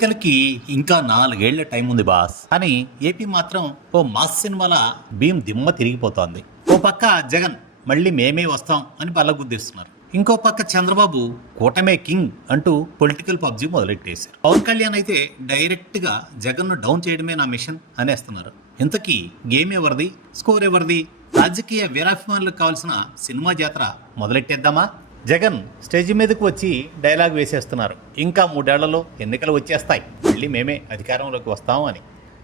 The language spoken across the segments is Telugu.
ఎన్నికలకి ఇంకా నాలుగేళ్ళ టైం ఉంది బాస్. అని ఏపీ మాత్రం ఓ మాస్ సినిమాల భీం దిమ్మ తిరిగిపోతోంది. ఓ పక్క జగన్ మళ్ళీ మేమే వస్తాం అని బల్లగుద్దిస్తున్నారు ఇంకో పక్క చంద్రబాబు కూటమే కింగ్ అంటూ పొలిటికల్ పబ్జీ మొదలెట్టేశారు. పవన్ కళ్యాణ్ అయితే డైరెక్ట్గా జగన్ను డౌన్ చేయడమే నా మిషన్ అనేస్తున్నారు. ఇంతకీ గేమ్ ఎవరిది స్కోర్ ఎవరిది రాజకీయ వీరాభిమానులకు కావాల్సిన సినిమా జాతర మొదలెట్టేద్దామా? జగన్ స్టేజ్ మీదకు వచ్చి డైలాగ్ వేసేస్తున్నారు. ఇంకా మూడేళ్ళలో ఎన్నికలు వచ్చేస్తాయి. మళ్ళీ మేమే అధికారంలోకి వస్తాం అని.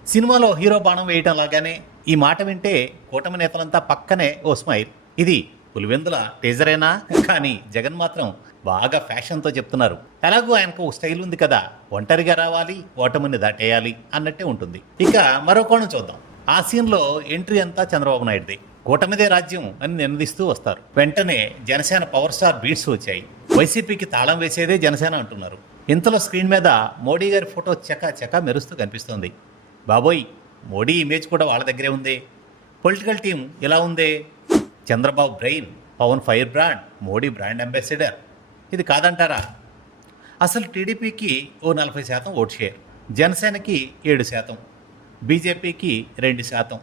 సినిమాలో హీరో బాణం వేయటం లాగానే ఈ మాట వింటే కూటమి నేతలంతా పక్కనే ఓ స్మైల్. ఇది పులివెందుల టీజరేనా? కానీ జగన్ మాత్రం బాగా ఫ్యాషన్తో చెప్తున్నారు. ఎలాగో ఆయనకు ఓ స్టైల్ ఉంది కదా. ఒంటరిగా రావాలి ఓటమిని దాటేయాలి అన్నట్టే ఉంటుంది. ఇక మరో కోణం చూద్దాం. ఆ సీన్లో ఎంట్రీ అంతా చంద్రబాబు నాయుడుది. కూటమిదే రాజ్యం అని నినదిస్తూ వస్తారు. వెంటనే జనసేన పవర్ స్టార్ బీట్స్ వచ్చాయి. వైసీపీకి తాళం వేసేదే జనసేన అంటున్నారు. ఇంతలో స్క్రీన్ మీద మోడీ గారి ఫోటో చక చక మెరుస్తూ కనిపిస్తోంది. బాబోయ్ మోడీ ఇమేజ్ కూడా వాళ్ళ దగ్గరే ఉంది. పొలిటికల్ టీం ఇలా ఉందే? Chandrababu brain Pawan fire brand Modi brand ambassador ఇది కాదంటారా? అసలు టీడీపీకి ఓ నలభై శాతం ఓట్ షేర్ జనసేనకి ఏడు శాతం బీజేపీకి రెండు శాతం.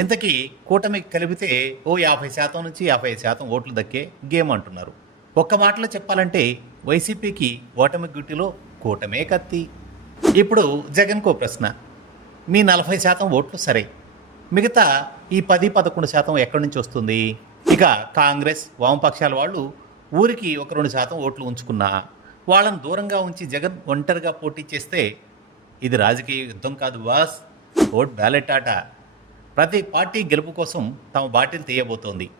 ఇంతకీ కూటమి కలిపితే ఓ యాభై శాతం నుంచి యాభై శాతం ఓట్లు దక్కే గేమ్ అంటున్నారు. ఒక్క మాటలో చెప్పాలంటే వైసీపీకి ఓటమి గుట్టిలో కూటమే కత్తి. ఇప్పుడు జగన్కో ప్రశ్న. మీ నలభై శాతం ఓట్లు సరే. మిగతా ఈ పది పదకొండు శాతం ఎక్కడి నుంచి వస్తుంది? ఇక కాంగ్రెస్ వామపక్షాల వాళ్ళు ఊరికి ఒక రెండు శాతం ఓట్లు ఉంచుకున్నా వాళ్ళని దూరంగా ఉంచి జగన్ ఒంటరిగా పోటీ చేస్తే ఇది రాజకీయ యుద్ధం కాదు బాస్. ఓట్ బ్యాలెట్ ఆట. ప్రతి పార్టీ గెలుపు కోసం తమ బాటిల్ తీయబోతోంది.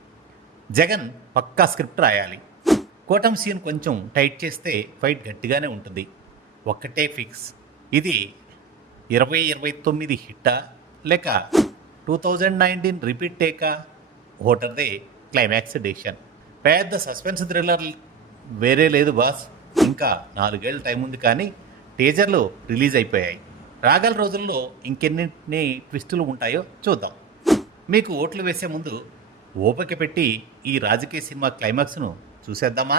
జగన్ పక్కా స్క్రిప్ట్ రాయాలి. కూటమి సీన్ కొంచెం టైట్ చేస్తే ఫైట్ గట్టిగానే ఉంటుంది. ఒక్కటే ఫిక్స్. ఇది ఇరవై ఇరవై తొమ్మిది హిట్టా? లేక టూ థౌజండ్ నైన్టీన్ రిపీట్ టేకా? ఓటర్దే క్లైమాక్స్ డెసిషన్. పెద్ద సస్పెన్స్ థ్రిల్లర్ వేరే లేదు బాస్. ఇంకా నాలుగేళ్ళ టైం ఉంది కానీ టీజర్లు రిలీజ్ అయిపోయాయి. రాగల రోజుల్లో ఇంకెన్ని ట్విస్టులు ఉంటాయో చూద్దాం. మీకు ఓట్లు వేసే ముందు ఓపిక పెట్టి ఈ రాజకీయ సినిమా క్లైమాక్స్ను చూసేద్దామా?